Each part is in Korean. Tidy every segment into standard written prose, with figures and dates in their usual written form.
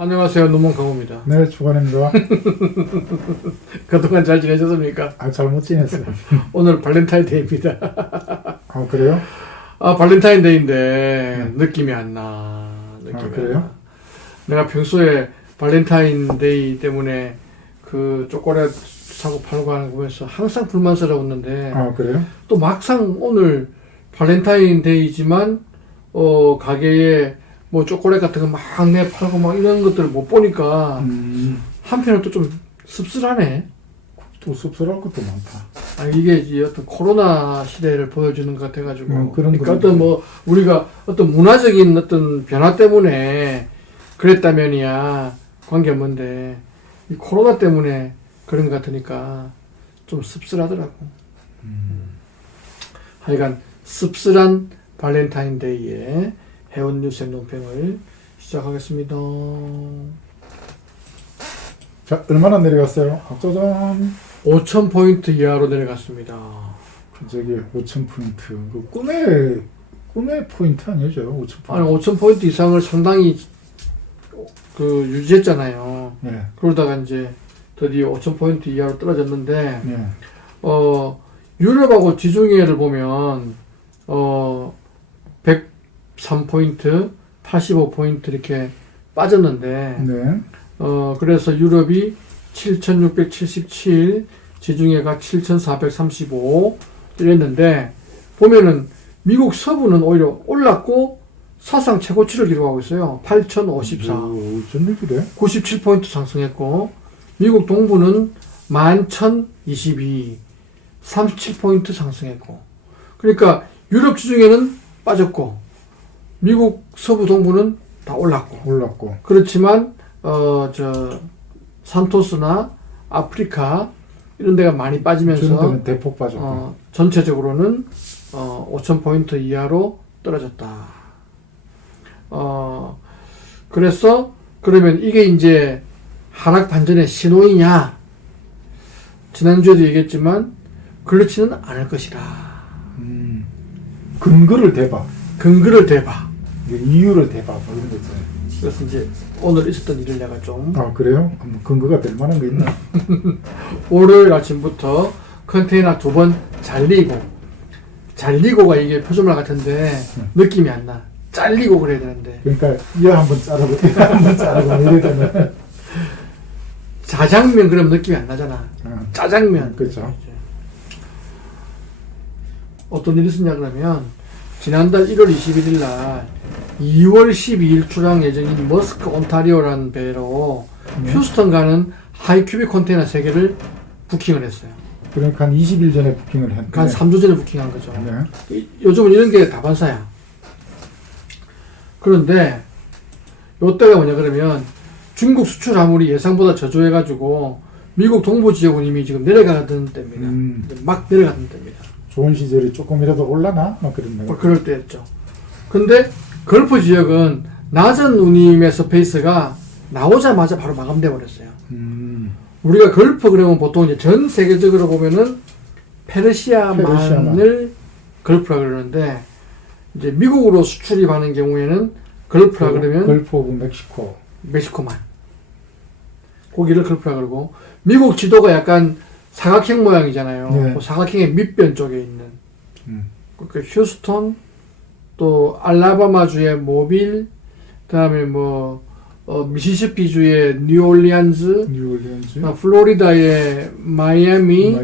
안녕하세요. 노문강호입니다. 네, 주관입니다. 그동안 잘 지내셨습니까? 잘 못 지냈어요. 오늘 발렌타인데이입니다. 그래요? 발렌타인데이인데 느낌이 안 나. 그래요? 내가 평소에 발렌타인데이 때문에 그 초콜릿 사고 팔고 하는 거 보면서 항상 불만스러웠는데 그래요? 또 막상 오늘 발렌타인데이지만 가게에 뭐 초콜릿 같은 거 막 내 팔고 막 이런 것들을 못 보니까 한편은 또 좀 씁쓸하네. 또 씁쓸할 것도 많다. 이게 이제 어떤 코로나 시대를 보여주는 것 같아가지고. 그러니까 어떤 뭐 우리가 어떤 문화적인 어떤 변화 때문에 그랬다면이야 관계없는데 이 코로나 때문에 그런 것 같으니까 좀 씁쓸하더라고. 하여간 씁쓸한 발렌타인데이에 해운 뉴스의 논평을 시작하겠습니다. 자, 얼마나 내려갔어요? 짜잔. 5,000포인트 이하로 내려갔습니다. 저기 5,000포인트. 꿈의 포인트 아니죠? 5,000포인트. 아니, 5,000포인트 이상을 상당히 유지했잖아요. 네. 그러다가 이제 드디어 5,000포인트 이하로 떨어졌는데, 네. 유럽하고 지중해를 보면, 103포인트, 85포인트 이렇게 빠졌는데, 네. 그래서 유럽이 7,677, 지중해가 7,435 이랬는데, 보면은 미국 서부는 오히려 올랐고, 사상 최고치를 기록하고 있어요. 8,054. 어쩐 일이래? 97포인트 상승했고, 미국 동부는 11,022, 37포인트 상승했고, 그러니까 유럽 지중해는 빠졌고, 미국 서부 동부는 다 올랐고. 그렇지만, 산토스나 아프리카, 이런 데가 많이 빠지면서, 대폭 빠졌고. 전체적으로는, 5,000포인트 이하로 떨어졌다. 그래서, 그러면 이게 이제 하락 반전의 신호이냐? 지난주에도 얘기했지만, 그렇지는 않을 것이다. 근거를 대봐. 이유를 대봐. 뭐 이런 거 있잖아요. 그래서 이제 오늘 있었던 일을 내가 좀. 그래요? 근거가 될 만한 거 있나? 월요일 아침부터 컨테이너 2번 잘리고가 이게 표준말 같은데 느낌이 안 나. 잘리고 그래야 되는데. 그러니까 이하 한번 자르고 이하 한번 자르고 이래야 되면 자장면 그러면 느낌이 안 나잖아. 짜장면. 그렇죠. 어떤 일이 있었냐 그러면 지난달 1월 21일 날 2월 12일 출항 예정인 머스크 온타리오라는 배로 휴스턴 가는 하이큐빅 컨테이너 3개를 부킹을 했어요. 그러니까 한 20일 전에 부킹을 했네. 한 3주 전에 부킹한 거죠. 네. 요즘은 이런 게 다반사야. 그런데 요때가 뭐냐 그러면 중국 수출 화물이 예상보다 저조해가지고 미국 동부 지역은 이미 지금 내려가던 때입니다. 막 내려가던 때입니다. 좋은 시절이 조금이라도 올라나? 막 그랬네요. 그럴 때였죠. 근데 걸프 지역은 낮은 운임의 스페이스가 나오자마자 바로 마감돼 버렸어요. 우리가 걸프 그러면 보통 이제 전 세계적으로 보면은 페르시아만을 걸프라 그러는데 이제 미국으로 수출입하는 경우에는 걸프라 그러면 걸프 오브 멕시코만 거기를 걸프라 그러고 미국 지도가 약간 사각형 모양이잖아요. 네. 그 사각형의 밑변 쪽에 있는 그 휴스턴 또 알라바마주의 모빌 그다음에 미시시피주의 뉴올리안즈 플로리다의 마이애미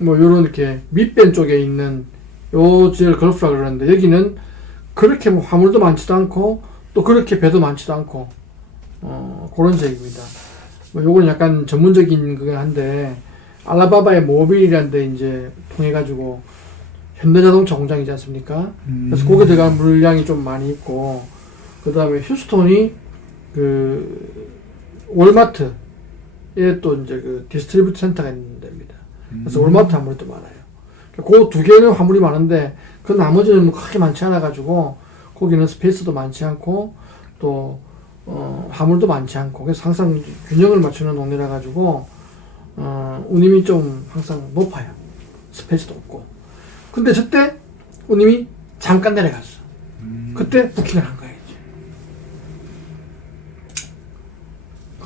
요런 이렇게 밑변 쪽에 있는 요 지역을 걸프라 그러는데 여기는 그렇게 뭐 화물도 많지도 않고 또 그렇게 배도 많지도 않고 그런 지역입니다. 요건 약간 전문적인 거긴 한데 알라바마의 모빌이라는 데 이제 통해가지고 현대자동차 공장이지 않습니까? 그래서 거기에 들어간 물량이 좀 많이 있고, 그 다음에 휴스톤이 월마트에 또 이제 디스트리뷰트 센터가 있는 데입니다. 그래서 월마트 화물이 또 많아요. 그 두 개는 화물이 많은데, 그 나머지는 뭐 그렇게 많지 않아가지고, 거기는 스페이스도 많지 않고, 또, 화물도 많지 않고, 그래서 항상 균형을 맞추는 동네라 가지고, 운임이 좀 항상 높아요. 스페이스도 없고. 근데 저때 운임이 잠깐 내려갔어. 그때 부킹을 한 거예요. 이제.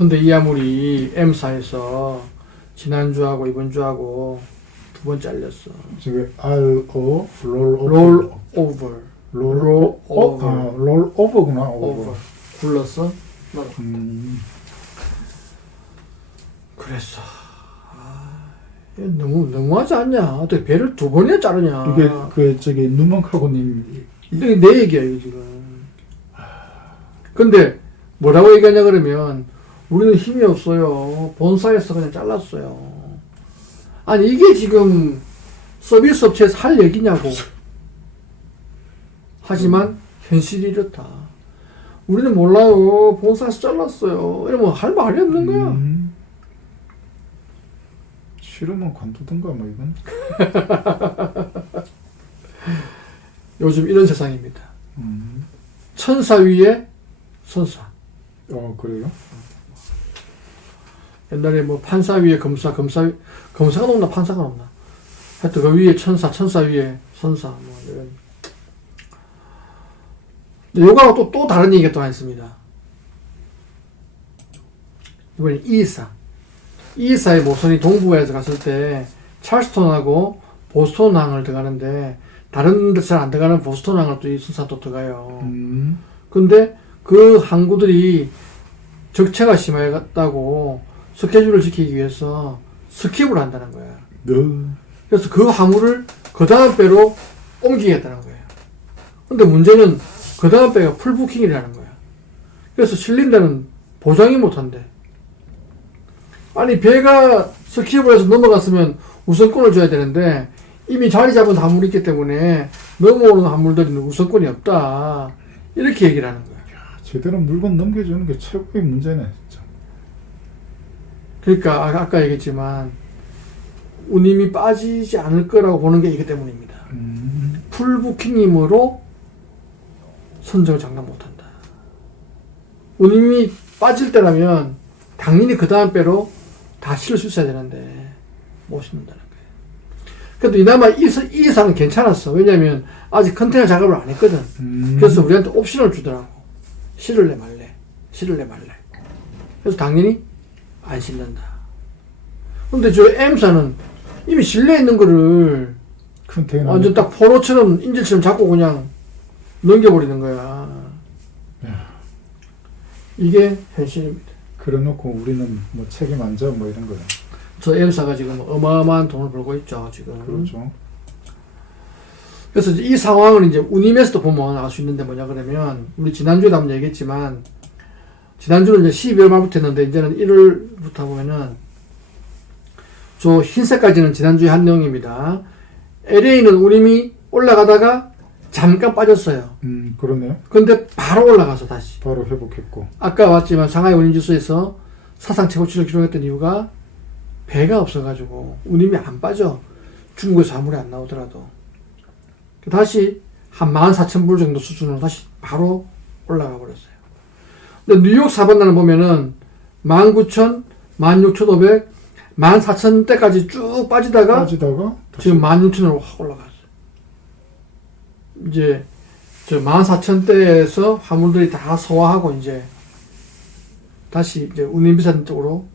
근데 이 화물이 M사에서 지난주하고 이번주하고 두 번 잘렸어. 지금 RO 롤 오버. 롤 오버구나. 오버. 굴렀어? 맞아. 그랬어. 이게 너무하지 않냐? 어떻게 배를 두 번이나 자르냐? 이게 그 저기 누먼카고님 이게 내 얘기야 이거 지금. 근데 뭐라고 얘기하냐 그러면 우리는 힘이 없어요. 본사에서 그냥 잘랐어요. 아니 이게 지금 서비스 업체에서 할 얘기냐고. 하지만 현실이 이렇다. 우리는 몰라요. 본사에서 잘랐어요. 이러면 할 말이 없는 거야. 싫으면 관두든가 뭐 이건. 요즘 이런 세상입니다. 천사 위에 선사. 그래요? 옛날에 뭐 판사 위에 검사, 검사가 높나 판사가 높나. 하여튼 그 위에 천사 위에 선사 뭐 이런. 근데 요거하고 또 다른 얘기가 또 하나 있습니다. 이번엔 이사의 모선이 동부에서 갔을 때 찰스톤하고 보스턴항을 들어가는데 다른 데서 안 들어가는 보스턴항을 또 이 선사 또 들어가요. 근데 그 항구들이 적체가 심하다고 스케줄을 지키기 위해서 스킵을 한다는 거야. 그래서 그 화물을 그 다음 배로 옮기겠다는 거예요. 근데 문제는 그 다음 배가 풀부킹이라는 거야. 그래서 실린 데는 보장이 못한대. 아니 배가 스킵을 해서 넘어갔으면 우선권을 줘야 되는데 이미 자리 잡은 화물이 있기 때문에 넘어오는 화물들은 우선권이 없다. 이렇게 얘기를 하는 거야. 제대로 물건 넘겨주는 게 최고의 문제네 진짜. 그러니까 아까 얘기했지만 운임이 빠지지 않을 거라고 보는 게 이기 때문입니다. 풀부킹이므로 선정을 장담 못한다. 운임이 빠질 때라면 당연히 그 다음 배로 다 실을 수 있어야 되는데 못 실는다는 거예요. 그래도 이나마 이 이상은 괜찮았어. 왜냐하면 아직 컨테이너 작업을 안 했거든. 그래서 우리한테 옵션을 주더라고. 실을래 말래. 그래서 당연히 안 실는다. 근데 저 M사는 이미 실내 있는 거를 완전 딱 포로처럼 인질처럼 잡고 그냥 넘겨버리는 거야. 이게 현실입니다. 그래놓고 우리는 뭐 책임 안 져 뭐 이런 거야. 저 M사가 지금 어마어마한 돈을 벌고 있죠 지금. 그렇죠. 그래서 이 상황을 이제 운임에서도 보면 알 수 있는데 뭐냐 그러면 우리 지난주에도 한번 얘기했지만 지난주는 이제 12월 말부터 했는데 이제는 1월부터 보면은 저 흰색까지는 지난주에 한 내용입니다. LA는 운임이 올라가다가 잠깐 빠졌어요. 그러네요. 근데 바로 올라가서 다시. 바로 회복했고. 아까 봤지만 상하이 운임지수에서 사상 최고치를 기록했던 이유가 배가 없어가지고 운임이 안 빠져. 중국에서 아무리 안 나오더라도. 다시 한 14,000불 정도 수준으로 다시 바로 올라가 버렸어요. 근데 뉴욕 4번단을 보면은 19,000, 16,500, 14,000대까지 쭉 빠지다가 지금 16,000으로 확 올라갔어요. 이제 저 14,000대에서 화물들이 다 소화하고 이제 다시 이제 운임 비싼 쪽으로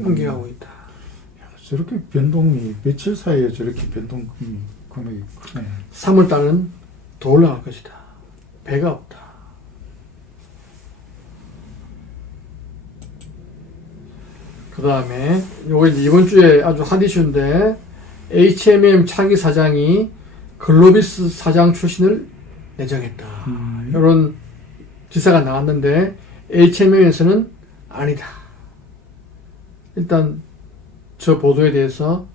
옮겨가고 있다. 야, 저렇게 변동이 며칠 사이에 저렇게 변동 금액이 크네. 3월달은 더 올라갈 것이다. 배가 없다. 그 다음에 요거 이제 이번 주에 아주 핫 이슈인데 HMM 차기 사장이 글로비스 사장 출신을 내정했다. 이런 기사가 나왔는데 HMM에서는 아니다. 일단 저 보도에 대해서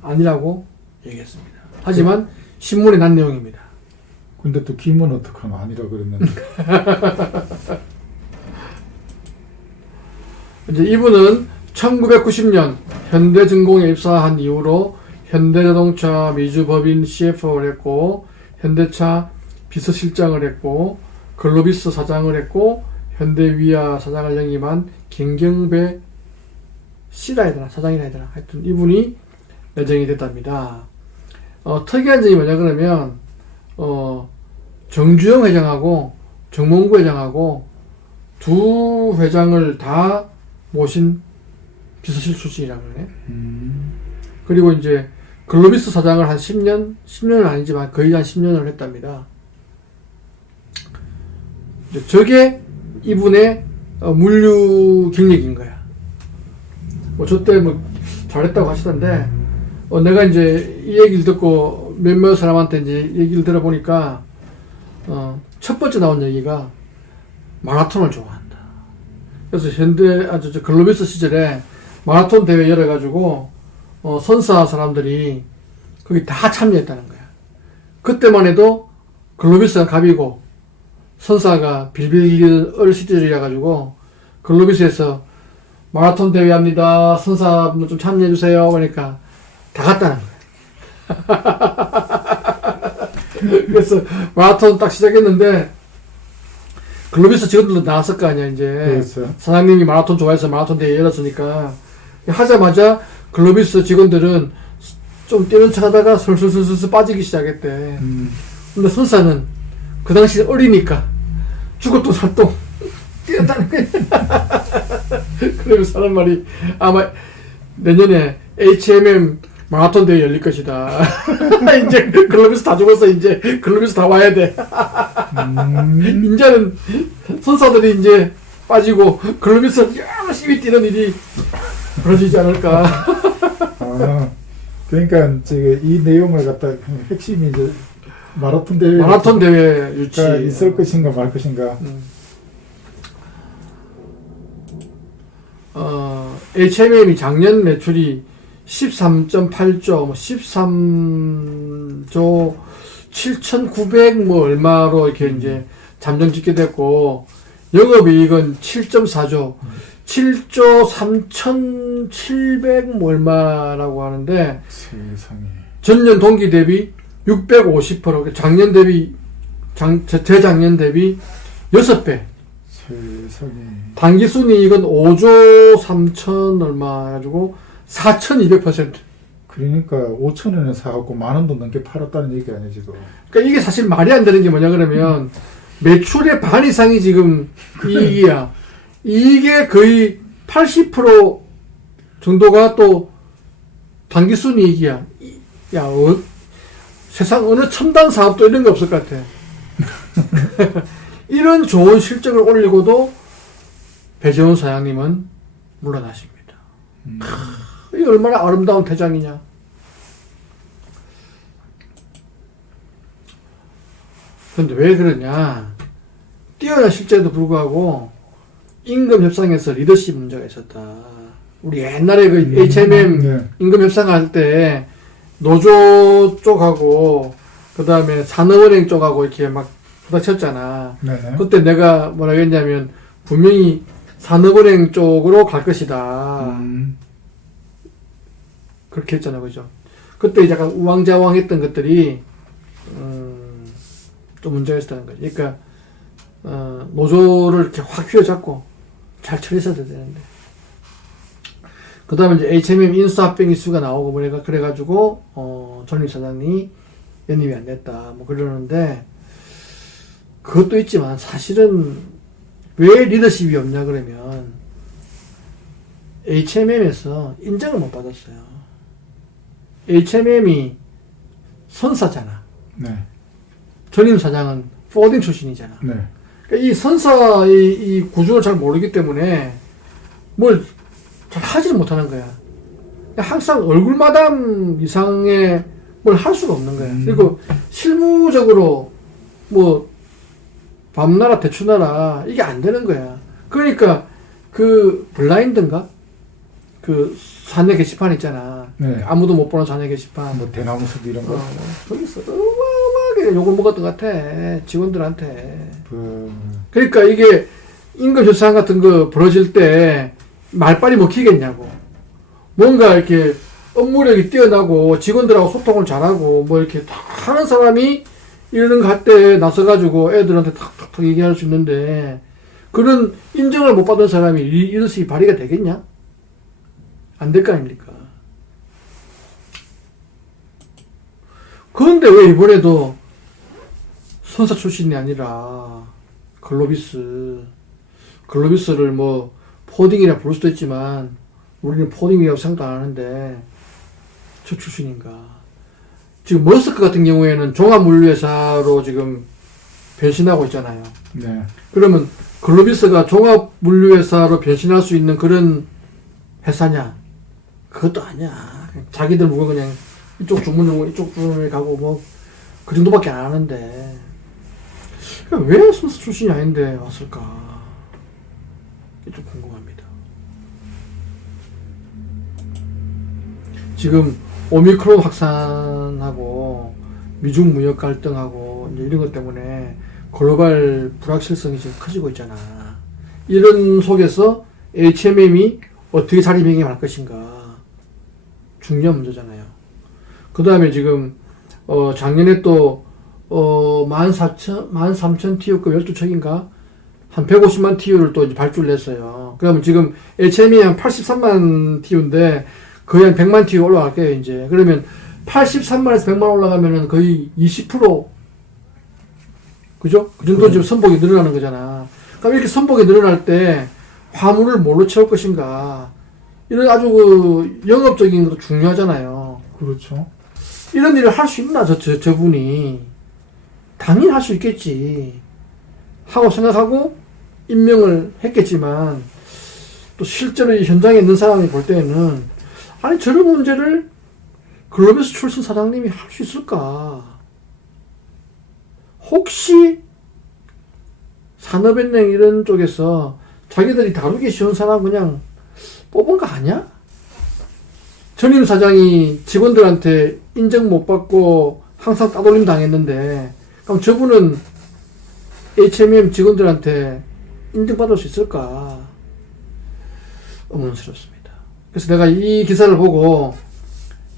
아니라고 얘기했습니다. 하지만 신문에 난 내용입니다. 근데 또 김은 어떡하나 아니라 그러면. 이제 이분은 1990년 현대증공에 입사한 이후로 현대자동차 미주법인 CFO를 했고 현대차 비서실장을 했고 글로비스 사장을 했고 현대위아 사장을 영임한 김경배 씨라 해야 되나 사장이라 해야 되나 하여튼 이분이 내정이 됐답니다. 특이한 점이 뭐냐 그러면 정주영 회장하고 정몽구 회장하고 두 회장을 다 모신 비서실 출신이라고 그러네. 그리고 이제 글로비스 사장을 한 10년은 아니지만 거의 한 10년을 했답니다. 저게 이분의 물류 경력인 거야. 뭐 저때 뭐 잘했다고 하시던데, 내가 이제 이 얘기를 듣고 몇몇 사람한테 이제 얘기를 들어보니까, 첫 번째 나온 얘기가 마라톤을 좋아한다. 그래서 저 글로비스 시절에 마라톤 대회 열어가지고, 선사 사람들이 거기 다 참여했다는 거야. 그때만 해도 글로비스가 갑이고, 선사가 빌빌 어릴 시절이라 가지고, 글로비스에서 마라톤 대회 합니다. 선사분들 좀 참여해주세요. 그러니까 다 갔다는 거야. 그래서 마라톤 딱 시작했는데, 글로비스 직원들도 나왔을 거 아니야, 이제. 그렇죠. 사장님이 마라톤 좋아해서 마라톤 대회 열었으니까. 하자마자 글로비스 직원들은 좀 뛰는 척 하다가 슬슬슬슬 빠지기 시작했대. 근데 선사는 그 당시 어리니까 죽었도 살도 뛰었다는 거야. 그러면서 하는 말이, 아마 내년에 HMM 마라톤 대회 열릴 것이다. 이제 글로비스 다 죽었어. 이제 글로비스 다 와야 돼. 이제는 선사들이 이제 빠지고 글로비스 열심히 뛰는 일이 벌어지지 않을까. 아, 그러니까 지금 이 내용을 갖다 핵심이 이제 마라톤 대회 유치 있을 것인가 말 것인가. HMM이 작년 매출이 13.8조, 13조 7,900 뭐 얼마로 이렇게 이제 잠정 짓게 됐고, 영업이익은 7.4조, 7조 3,700 뭐 얼마라고 하는데, 세상에. 전년 동기 대비 650%, 작년 대비, 재작년 대비 6배. 세상에. 당기순이익은 5조 3천 얼마 해가지고 4,200%. 그러니까 5,000원에 사갖고 10,000원도 넘게 팔았다는 얘기 아니야 지금. 그러니까 이게 사실 말이 안 되는 게 뭐냐 그러면, 매출의 반 이상이 지금 이익이야. 이게 거의 80% 정도가 또 당기순이익이야. 야, 세상 어느 첨단 사업도 이런 게 없을 것 같아. 이런 좋은 실적을 올리고도 배재원 사장님은 물러나십니다. 이게 얼마나 아름다운 퇴장이냐. 그런데 왜 그러냐. 뛰어난 실적에도 불구하고 임금 협상에서 리더십 문제가 있었다. 우리 옛날에 그 HMM 네. 임금 협상할 때 노조 쪽하고 그 다음에 산업은행 쪽하고 이렇게 막 부닥쳤잖아. 네네. 그때 내가 뭐라 했냐면 분명히 산업은행 쪽으로 갈 것이다. 그렇게 했잖아, 그죠? 그때 약간 우왕좌왕했던 것들이 좀 문제가 있었다는 거지. 그러니까 노조를 이렇게 확 휘어잡고 잘 처리했어야 되는데. 그 다음에 이제 HMM 인수합병 이슈가 나오고 뭐래가 그래가지고 전임 사장이 연임이 안 됐다 뭐 그러는데, 그것도 있지만 사실은 왜 리더십이 없냐 그러면 HMM에서 인정을 못 받았어요. HMM이 선사잖아. 네. 전임 사장은 포딩 출신이잖아. 네. 그러니까 이 선사의 이 구조를 잘 모르기 때문에 뭘 잘 하지를 못하는 거야. 항상 얼굴마담 이상의 뭘 할 수가 없는 거야. 그리고 실무적으로 뭐 밤나라 대추나라 이게 안 되는 거야. 그러니까 그 블라인드인가? 그 사내 게시판 있잖아. 네. 아무도 못 보는 사내 게시판. 뭐 대나무숲 이런 거. 거기서 어마어마하게 욕을 먹었던 것 같아. 직원들한테. 그... 그러니까 이게 임금 협상 같은 거 벌어질 때 말빨이 먹히겠냐고. 뭔가 이렇게 업무력이 뛰어나고 직원들하고 소통을 잘하고 뭐 이렇게 다 하는 사람이 이런 거 할 때 나서가지고 애들한테 탁탁탁 얘기할 수 있는데, 그런 인정을 못 받은 사람이 리더십이 발휘가 되겠냐? 안 될 거 아닙니까? 그런데 왜 이번에도 선사 출신이 아니라 글로비스, 글로비스를 뭐 포딩이라 부를 수도 있지만 우리는 포딩이라고 생각도 안 하는데 저 출신인가. 지금 머스크 같은 경우에는 종합물류회사로 지금 변신하고 있잖아요. 네. 그러면 글로비스가 종합물류회사로 변신할 수 있는 그런 회사냐? 그것도 아니야. 자기들 물건 그냥 이쪽 주문 이쪽 주문에 가고 뭐 그 정도밖에 안 하는데 왜 스미스 출신이 아닌데 왔을까? 좀 궁금합니다. 지금 오미크론 확산하고 미중 무역 갈등하고 이제 이런 것 때문에 글로벌 불확실성이 지금 커지고 있잖아. 이런 속에서 HMM이 어떻게 자리매김할 것인가 중요한 문제잖아요. 그 다음에 지금 작년에 또 13,000 TU급 12척인가 한 150만 TU를 또 이제 발주를 했어요. 그러면 지금 HM이 한 83만 TU인데 거의 한 100만 TU 올라갈 거예요, 이제. 그러면 83만에서 100만 올라가면은 거의 20%, 그죠? 그 정도 지금 선복이 늘어나는 거잖아. 그럼 이렇게 선복이 늘어날 때 화물을 뭘로 채울 것인가. 이런 아주 그 영업적인 것도 중요하잖아요. 그렇죠. 이런 일을 할 수 있나, 저분이. 당연히 할 수 있겠지. 하고 생각하고 임명을 했겠지만, 또 실제로 이 현장에 있는 사람이 볼 때는, 아니, 저런 문제를 글로비스 출신 사장님이 할 수 있을까? 혹시 산업연맹 이런 쪽에서 자기들이 다루기 쉬운 사람 그냥 뽑은 거 아니야? 전임 사장이 직원들한테 인정 못 받고 항상 따돌림 당했는데, 그럼 저분은 HMM 직원들한테 인정받을 수 있을까? 의문스럽습니다. 그래서 내가 이 기사를 보고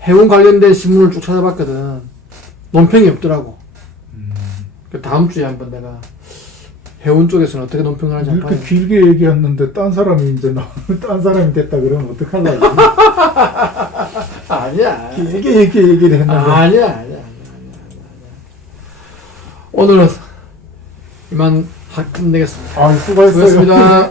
해운 관련된 신문을 쭉 찾아봤거든. 논평이 없더라고. 다음 주에 한번 내가 해운 쪽에서는 어떻게 논평을 하는지 이렇게 한번 길게 얘기했는데 딴 사람이 이제 딴 사람이 됐다 그러면 어떡하려고. 아니야. 길게 이렇게 얘기를 했는데. 아니야. 오늘은 이만 끝내겠습니다. 수고했어요. 수고했습니다.